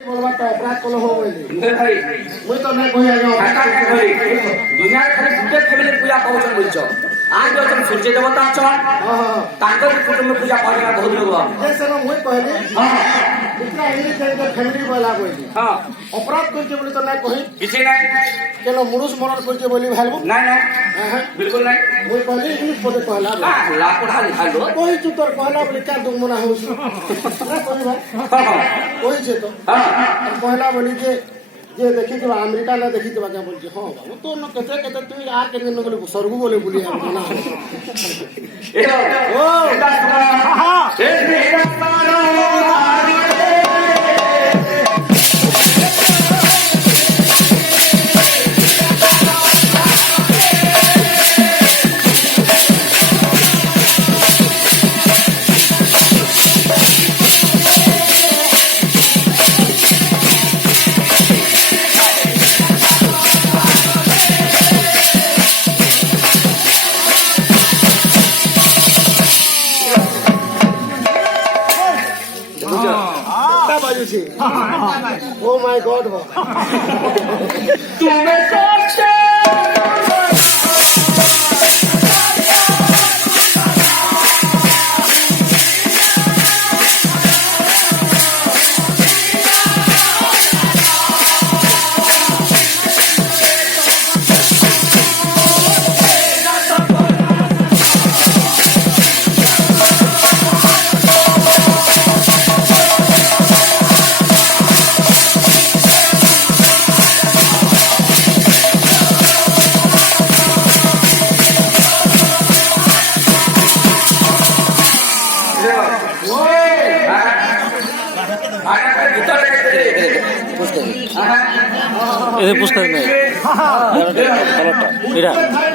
बोलवा तो अपराध कलो हो बोली नहीं भाई मुई तो नहीं कोई आयो काका के भाई दुनिया खाली गुटे फैमिली पूजा पाउछन बोलछो आज जो तुम सूर्य देवता छन हां तांकर कुटुंब पूजा पाउछन बहुत लोग जैसे मैं कहले हां इतना इंग्लिश के फैमिली बोला बोली हां अपराध करके बोली तो नहीं कहि किसी नहीं केनो मुरुस मरण करके बोली भालबो नहीं नहीं बिल्कुल नहीं मुई कहले इंग्लिश पढ़े कहला लापड़ा लिखा लो कोई चुतर कहला बोली क्या दुख मना होस ना कोई भाई कोई छे तो हां कहला बोली जे देखी तो अमेरिका ना देखी तो क्या बोलछे हां बाबू तो न कते कते तू यार के न बोले सरगु बोले बोली ना ओ हां ए मेरा सारा Oh my God! तुम्हें सोचे पुस्तक नहीं